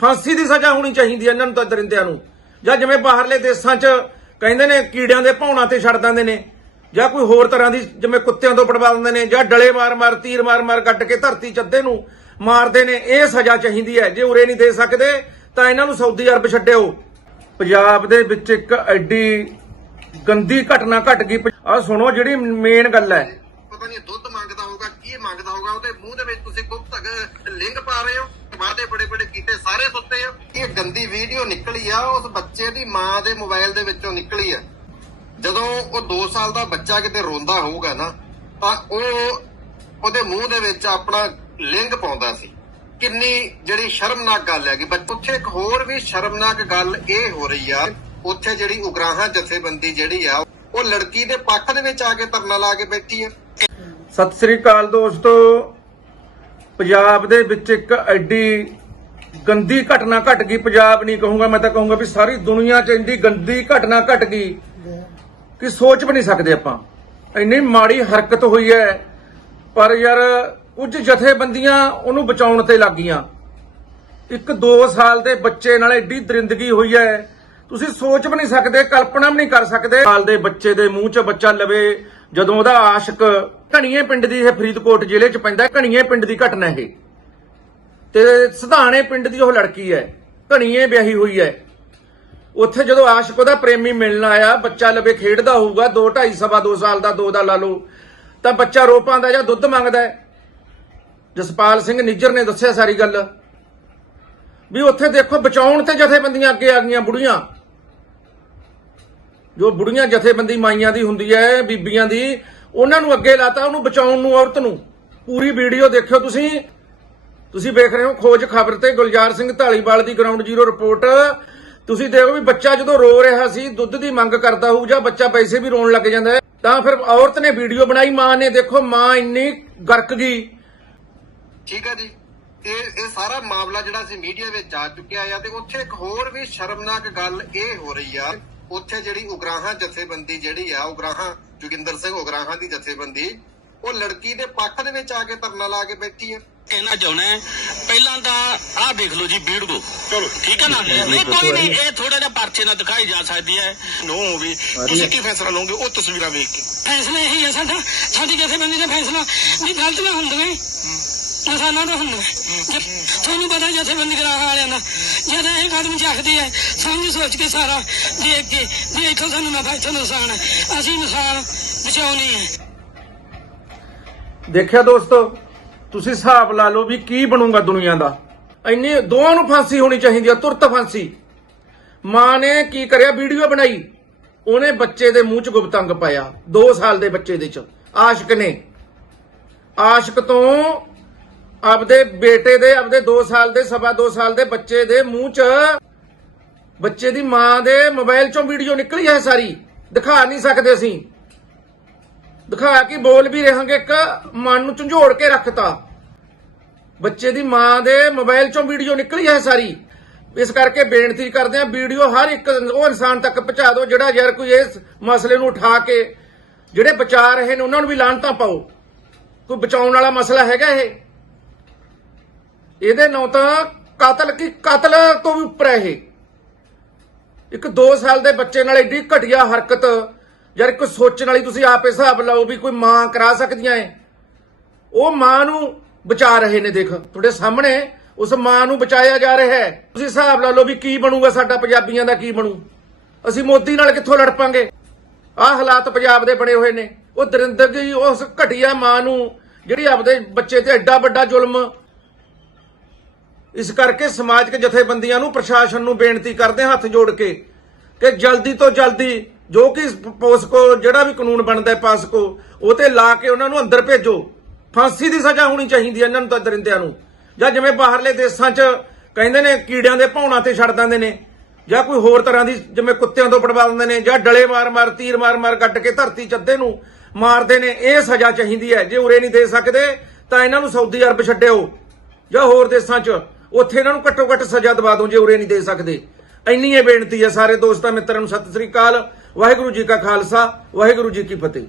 ਫਾਂਸੀ ਦੀ ਸਜ਼ਾ ਹੋਣੀ ਚਾਹੀਦੀ ਹੈ ਇਹਨਾਂ ਨੂੰ ਤਾਂ ਦਰਿੰਦਿਆਂ ਨੂੰ। ਜਾਂ ਜਿਵੇਂ ਬਾਹਰਲੇ ਦੇਸ਼ਾਂ 'ਚ ਕਹਿੰਦੇ ਨੇ ਕੀੜਿਆਂ ਦੇ ਭੌਣਾ ਤੇ ਛੱਡ ਦਿੰਦੇ ਨੇ, ਜਾਂ ਕੋਈ ਹੋਰ ਤਰ੍ਹਾਂ ਦੀ ਜਿਵੇਂ ਕੁੱਤਿਆਂ ਤੋਂ ਪੜਵਾ ਦਿੰਦੇ ਨੇ, ਜਾਂ ਡਲੇ ਮਾਰ-ਮਾਰ ਤੀਰ ਮਾਰ-ਮਾਰ ਕੱਟ ਕੇ ਧਰਤੀ 'ਚ ਨੂੰ ਮਾਰਦੇ ਨੇ, ਇਹ ਸਜ਼ਾ ਚਾਹੀਦੀ ਹੈ। ਜੇ ਉਰੇ ਨਹੀਂ ਦੇ ਸਕਦੇ, ਤਾਂ ਇਹਨਾਂ ਨੂੰ ਸਾਊਦੀ ਅਰਬ ਛੱਡਿਓ। ਪੰਜਾਬ ਦੇ ਵਿੱਚ ਇੱਕ ਐਡੀ ਗੰਦੀ ਘਟਨਾ ਘਟ ਗਈ। ਆ ਸੁਣੋ ਜਿਹੜੀ ਮੇਨ ਗੱਲ ਹੈ। ਪਤਾ ਨਹੀਂ ਦੁੱਧ ਮੰਗਦਾ ਹੋਊਗਾ, ਕੀ ਮੰਗਦਾ ਹੋਊਗਾ, ਉਹਦੇ ਮੂੰਹ ਦੇ ਵਿੱਚ ਤੁਸੀਂ ਗੁਪਤਗ ਲਿੰਗ ਪਾ ਰਹੇ ਹੋ। ਵਾਦੇ ਬੜੇ ਬੜੇ ਕੀਤੇ ਸਾਰੇ ਸੁੱਤੇ ਆ। ਇਹ ਗੰਦੀ ਵੀਡੀਓ ਨਿਕਲੀ ਆ, ਉਸ ਬੱਚੇ ਦੀ ਮਾਂ ਦੇ ਮੋਬਾਈਲ ਦੇ ਵਿੱਚੋਂ ਨਿਕਲੀ ਆ। ਜਦੋਂ ਉਹ 2 ਸਾਲ ਦਾ ਬੱਚਾ ਕਿਤੇ ਰੋਂਦਾ ਹੋਊਗਾ ਨਾ, ਤਾਂ ਉਹ ਉਹਦੇ ਮੂੰਹ ਦੇ ਵਿੱਚ ਆਪਣਾ ਲਿੰਗ ਪਾਉਂਦਾ ਸੀ। ਕਿੰਨੀ ਜਿਹੜੀ ਸ਼ਰਮਨਾਕ ਗੱਲ ਹੈ ਕਿ ਉੱਥੇ ਇੱਕ ਹੋਰ ਵੀ ਸ਼ਰਮਨਾਕ ਗੱਲ ਇਹ ਹੋ ਰਹੀ ਆ, ਉੱਥੇ ਜਿਹੜੀ ਉਗਰਾਹਾਂ ਜਥੇਬੰਦੀ ਜਿਹੜੀ ਆ, ਉਹ ਲੜਕੀ ਦੇ ਪੱਖ ਦੇ ਵਿੱਚ ਆ ਕੇ ਧਰਨਾ ਲਾ ਕੇ ਬੈਠੀ ਆ। ਸਤਿ ਸ੍ਰੀ ਅਕਾਲ ਦੋਸਤੋ। ਪੰਜਾਬ ਦੇ ਵਿੱਚ ਇੱਕ ਐਡੀ ਗੰਦੀ ਘਟਨਾ ਘਟ ਗਈ। ਪੰਜਾਬ ਨਹੀਂ ਕਹੂੰਗਾ, ਮੈਂ ਤਾਂ ਕਹੂੰਗਾ ਵੀ ਸਾਰੀ ਦੁਨੀਆ 'ਚ ਇੰਨੀ ਗੰਦੀ ਘਟਨਾ ਘਟ ਗਈ ਕਿ ਸੋਚ ਵੀ ਨਹੀਂ ਸਕਦੇ ਆਪਾਂ। ਇੰਨੀ ਮਾੜੀ ਹਰਕਤ ਹੋਈ ਹੈ, ਪਰ ਯਾਰ ਕੁਝ ਜਥੇਬੰਦੀਆਂ ਉਹਨੂੰ ਬਚਾਉਣ ਤੇ ਲੱਗੀਆਂ ਇੱਕ 2 ਸਾਲ ਦੇ ਬੱਚੇ ਨਾਲ ਐਡੀ ਦਰਿੰਦਗੀ ਹੋਈ ਹੈ। ਤੁਸੀਂ ਸੋਚ ਵੀ ਨਹੀਂ ਸਕਦੇ, ਕਲਪਨਾ ਵੀ ਨਹੀਂ ਕਰ ਸਕਦੇ। ਸਾਲ ਦੇ ਬੱਚੇ ਦੇ ਮੂੰਹ 'ਚ ਬੱਚਾ ਲਵੇ ਜਦੋਂ ਉਹਦਾ ਆਸ਼ਿਕ ਘਣੀਏ ਪਿੰਡ ਦੀ ਇਹ ਫਰੀਦਕੋਟ ਜ਼ਿਲ੍ਹੇ 'ਚ ਪੈਂਦਾ, ਘਣੀਏ ਪਿੰਡ ਦੀ ਘਟਨਾ ਇਹ। ਤੇ ਸਿਧਾਣੇ ਪਿੰਡ ਦੀ ਉਹ ਲੜਕੀ ਹੈ, ਘਣੀਏ ਵਿਆਹੀ ਹੋਈ ਹੈ। ਉੱਥੇ ਜਦੋਂ ਆਸ਼ਿਕ ਉਹਦਾ ਪ੍ਰੇਮੀ ਮਿਲਣ ਆਇਆ, ਬੱਚਾ ਲਵੇ ਖੇਡਦਾ ਹੋਊਗਾ 2 2.5 ਸਵਾ 2 ਸਾਲ ਦਾ 2 ਦਾ ਲਾ ਲਓ, ਤਾਂ ਬੱਚਾ ਰੋ ਪਾਉਂਦਾ ਜਾਂ ਦੁੱਧ ਮੰਗਦਾ ਹੈ। ਜਸਪਾਲ ਸਿੰਘ ਨਿੱਜਰ ਨੇ ਦੱਸਿਆ ਸਾਰੀ ਗੱਲ, ਵੀ ਉੱਥੇ ਦੇਖੋ ਬਚਾਉਣ ਤੇ ਜਥੇਬੰਦੀਆਂ ਅੱਗੇ ਆ ਗਈਆਂ ਬੁੜੀਆਂ। ਜੋ ਬੁੜੀਆਂ ਜਥੇਬੰਦੀ ਮਾਈਆਂ ਦੀ ਹੁੰਦੀ ਹੈ, ਬੀਬੀਆਂ ਦੀ, ਉਹਨਾਂ ਨੂੰ ਅੱਗੇ ਲਾਤਾ, ਉਹਨੂੰ ਬਚਾਉਣ ਨੂੰ, ਔਰਤ ਨੂੰ। ਪੂਰੀ ਵੀਡੀਓ ਦੇਖਿਓ ਤੁਸੀਂ। ਤੁਸੀਂ ਵੇਖ ਰਹੇ ਹੋ ਖੋਜ ਖਬਰ ਤੇ ਗੁਲਜ਼ਾਰ ਸਿੰਘ ਢਾਲੀਵਾਲ ਦੀ ਗਰਾਊਂਡ ਜ਼ੀਰੋ ਰਿਪੋਰਟ ਤੁਸੀਂ ਦੇਖੋ ਵੀ ਬੱਚਾ ਜਦੋਂ ਰੋ ਰਿਹਾ ਸੀ, ਦੁੱਧ ਦੀ ਮੰਗ ਕਰਦਾ ਹੋਊ ਜਾਂ ਬੱਚਾ ਪੈਸੇ ਵੀ ਰੋਣ ਲੱਗ ਜਾਂਦਾ ਹੈ, ਤਾਂ ਫਿਰ ਔਰਤ ਨੇ ਵੀਡੀਓ ਬਣਾਈ, ਮਾਂ ਨੇ ਦੇਖੋ, ਮਾਂ ਇੰਨੀ ਗਰਕ ਗਈ। ਠੀਕ ਹੈ ਜੀ। ਇਹ ਇਹ ਸਾਰਾ ਮਾਮਲਾ ਜਿਹੜਾ ਸੀ ਮੀਡੀਆ ਵਿੱਚ ਆ ਚੁੱਕਿਆ ਆ, ਤੇ ਉੱਥੇ ਇੱਕ ਹੋਰ ਵੀ ਸ਼ਰਮਨਾਕ ਗੱਲ ਇਹ ਹੋ ਰਹੀ ਆ ਉੱਥੇ ਜਿਹੜੀ ਉਗਰਾਹਾਂ ਜਥੇਬੰਦੀ ਜਿਹੜੀ ਆ ਉਗਰਾਹਾਂ ਜੋਗਿੰਦਰ ਸਿੰਘ ਉਗਰਾਹਾਂ ਦੀ ਜਥੇਬੰਦੀ ਉਹ ਲੜਕੀ ਦੇ ਪੱਖ ਦੇ ਵਿੱਚ ਆ ਕੇ ਧਰਨਾ ਲਾ ਕੇ ਬੈਠੀ ਆ। ਕਹਿਣਾ ਚਾਹੁੰਦਾ ਹੈ, ਪਹਿਲਾਂ ਤਾਂ ਆਹ ਦੇਖ ਲਓ ਜੀ ਵੀਡੀਓ ਚਲੋ। ਠੀਕ ਹੈ ਨਾ? ਨਹੀਂ ਕੋਈ ਨਹੀਂ ਇਹ ਥੋੜਾ ਜਿਹਾ ਪਰਚੇ ਨਾਲ ਦਿਖਾਈ ਜਾ ਸਕਦੀ ਹੈ। ਨੋ ਵੀ। ਤੁਸੀਂ ਕੀ ਫੈਸਲਾ ਲਓਗੇ? ਉਹ ਤਸਵੀਰਾਂ ਵੇਖ ਕੇ। ਫੈਸਲਾ ਇਹੀ ਹੈ ਸਾਡਾ। ਸਾਡੀ ਜਥੇਬੰਦੀ ਦਾ ਫੈਸਲਾ। ਵੀ ਗਲਤੀਆਂ ਹੁੰਦੀਆਂ ਨਸਾਨਾ ਤਾਂ ਹੁੰਦਾ ਤੁਹਾਨੂੰ ਪਤਾ ਜਥੇਬੰਦੀ ਕਰਾਹਾ ਵਾਲਿਆਂ ਦਾ। ਜਦ ਇਹ ਕਦਮ ਚੱਕਦੇ ਆ। ਸਮਝ ਸੋਚ ਕੇ ਸਾਰਾ ਦੇਖ ਕੇ ਵੀ ਸਾਨੂੰ ਨਾ ਇੱਥੋਂ ਨੁਕਸਾਨ ਹੈ ਅਸੀਂ ਨੁਕਸਾਨ ਬਚਾਉਣੀ ਹੈ ਦੇਖਿਆ ਦੋਸਤੋ, ਤੁਸੀਂ ਹਿਸਾਬ ਲਾ ਲਓ ਵੀ ਕੀ ਬਣੂਗਾ ਦੁਨੀਆ ਦਾ। ਇੰਨੇ ਦੋਵਾਂ ਨੂੰ ਫਾਂਸੀ ਹੋਣੀ ਚਾਹੀਦੀ ਆ, ਤੁਰਤ ਫਾਂਸੀ। ਮਾਂ ਨੇ ਕੀ ਕਰਿਆ? ਵੀਡੀਓ ਬਣਾਈ। ਉਹਨੇ ਬੱਚੇ ਦੇ ਮੂੰਹ 'ਚ ਗੁਪਤੰਗ ਪਾਇਆ 2 ਸਾਲ ਦੇ ਬੱਚੇ ਦੇ 'ਚ। ਆਸ਼ਕ ਨੇ। ਆਸ਼ਕ ਤੋਂ ਆਪਦੇ ਬੇਟੇ ਦੇ, ਆਪਦੇ 2 ਸਾਲ ਦੇ, ਸਵਾ 2 ਸਾਲ ਦੇ ਬੱਚੇ ਦੇ ਮੂੰਹ 'ਚ ਬੱਚੇ ਦੀ ਮਾਂ ਦੇ ਮੋਬਾਈਲ 'ਚੋਂ ਵੀਡੀਓ ਨਿਕਲੀ ਹੈ ਸਾਰੀ। ਦਿਖਾ ਨਹੀਂ ਸਕਦੇ ਅਸੀਂ। ਦਿਖਾ ਕੇ ਬੋਲ ਵੀ ਰਹਾਂਗੇ ਇੱਕ, ਮਨ ਨੂੰ ਝੰਜੋੜ ਕੇ ਰੱਖਤਾ। ਬੱਚੇ ਦੀ ਮਾਂ ਦੇ ਮੋਬਾਈਲ ਚੋਂ ਵੀਡੀਓ ਨਿਕਲੀ ਹੈ ਸਾਰੀ। ਇਸ ਕਰਕੇ ਬੇਨਤੀ ਕਰਦੇ ਆ ਵੀਡੀਓ ਹਰ ਇੱਕ ਉਹ ਇਨਸਾਨ ਤੱਕ ਪਹੁੰਚਾ ਦਿਓ, ਜਿਹੜਾ ਯਾਰ ਕੋਈ ਇਸ ਮਸਲੇ ਨੂੰ ਉਠਾ ਕੇ ਜਿਹੜੇ ਬਚਾ ਰਹੇ ਨੇ, ਉਹਨਾਂ ਨੂੰ ਵੀ ਲਾਂਤਾਂ ਪਾਓ। ਕੋਈ ਬਚਾਉਣ ਵਾਲਾ ਮਸਲਾ ਹੈਗਾ ਇਹ? ਇਹਦੇ ਨਾਂ ਤਾਂ ਕਤਲ ਕੀ ਕਾਤਲ ਤੋਂ ਵੀ ਉੱਪਰ ਹੈ ਇਹ। ਇੱਕ 2 ਸਾਲ ਦੇ ਬੱਚੇ ਨਾਲ ਏਡੀ ਘਟੀਆ ਹਰਕਤ, ਯਾਰ ਇੱਕ ਸੋਚਣ ਵਾਲੀ ਤੁਸੀਂ ਆਪੇ ਹਿਸਾਬ ਲਾਓ ਵੀ ਕੋਈ ਮਾਂ ਕਰਾ ਸਕਦੀਆਂ ਏ ਉਹ ਮਾਂ ਨੂੰ ਬਚਾ ਰਹੇ ਨੇ ਦੇਖ, ਤੁਹਾਡੇ ਸਾਹਮਣੇ ਉਸ ਮਾਂ ਨੂੰ ਬਚਾਇਆ ਜਾ ਰਿਹਾ ਹੈ। ਤੁਸੀਂ ਹਿਸਾਬ ਲਾ ਲਓ ਵੀ ਕੀ ਬਣੂਗਾ ਸਾਡਾ ਪੰਜਾਬੀਆਂ ਦਾ ਕੀ ਬਣੂ। ਅਸੀਂ ਮੋਦੀ ਨਾਲ ਕਿੱਥੋਂ ਲੜ ਪਾਂਗੇ? ਆਹ ਹਾਲਾਤ ਪੰਜਾਬ ਦੇ ਬਣੇ ਹੋਏ ਨੇ। ਉਹ ਦਰਿੰਦਰ ਜੀ, ਉਸ ਘਟੀਆ ਮਾਂ ਨੂੰ ਜਿਹੜੀ ਆਪਦੇ ਬੱਚੇ ਤੇ ਐਡਾ ਵੱਡਾ ਜ਼ੁਲਮ ਇਸ ਕਰਕੇ ਸਮਾਜਿਕ ਜਥੇਬੰਦੀਆਂ ਨੂੰ ਪ੍ਰਸ਼ਾਸਨ ਨੂੰ ਬੇਨਤੀ ਕਰਦੇ ਹੱਥ ਜੋੜ ਕੇ ਕਿ ਜਲਦੀ ਤੋਂ ਜਲਦੀ ਜੋ ਕਿ ਪੋਸਕੋ ਜਿਹੜਾ ਵੀ ਕਾਨੂੰਨ ਬਣਦਾ ਹੈ ਪਾਸਕੋ, ਉਹ ਤੇ ਲਾ ਕੇ ਉਹਨਾਂ ਨੂੰ ਅੰਦਰ ਭੇਜੋ। ਫਾਂਸੀ ਦੀ ਸਜ਼ਾ ਹੋਣੀ ਚਾਹੀਦੀ ਹੈ ਇਹਨਾਂ ਨੂੰ ਤਾਂ ਦਰਿੰਦਿਆਂ ਨੂੰ। ਜਾਂ ਜਿਵੇਂ ਬਾਹਰਲੇ ਦੇਸ਼ਾਂ 'ਚ ਕਹਿੰਦੇ ਨੇ ਕੀੜਿਆਂ ਦੇ ਭੌਣਾ ਤੇ ਛੱਡ ਦਿੰਦੇ ਨੇ, ਜਾਂ ਕੋਈ ਹੋਰ ਤਰ੍ਹਾਂ ਦੀ ਜਿਵੇਂ ਕੁੱਤਿਆਂ ਤੋਂ ਪੜਵਾ ਦਿੰਦੇ ਨੇ, ਜਾਂ ਡਲੇ ਮਾਰ-ਮਾਰ ਤੀਰ ਮਾਰ-ਮਾਰ ਕੱਟ ਕੇ ਧਰਤੀ ਚੱਦੇ ਨੂੰ ਮਾਰਦੇ ਨੇ, ਇਹ ਸਜ਼ਾ ਚਾਹੀਦੀ ਹੈ। ਜੇ ਉਰੇ ਨਹੀਂ ਦੇ ਸਕਦੇ, ਤਾਂ ਇਹਨਾਂ ਨੂੰ ਸਾਊਦੀ ਅਰਬ ਛੱਡਿਓ। ਜਾਂ ਹੋਰ ਦੇਸ਼ਾਂ 'ਚ ਉੱਥੇ ਇਹਨਾਂ ਨੂੰ ਘੱਟੋ ਘੱਟ ਸਜ਼ਾ ਦਵਾ ਦਿਓ ਜੇ ਉਰੇ ਨਹੀਂ ਦੇ ਸਕਦੇ। ਇੰਨੀ ਇਹ ਬੇਨਤੀ ਹੈ ਸਾਰੇ ਦੋਸਤਾਂ ਮਿੱਤਰਾਂ ਨੂੰ ਸਤਿ ਸ੍ਰੀ ਅਕਾਲ। ਵਾਹਿਗੁਰੂ ਜੀ ਕਾ ਖਾਲਸਾ, ਵਾਹਿਗੁਰੂ ਜੀ ਕੀ ਫਤਿਹ।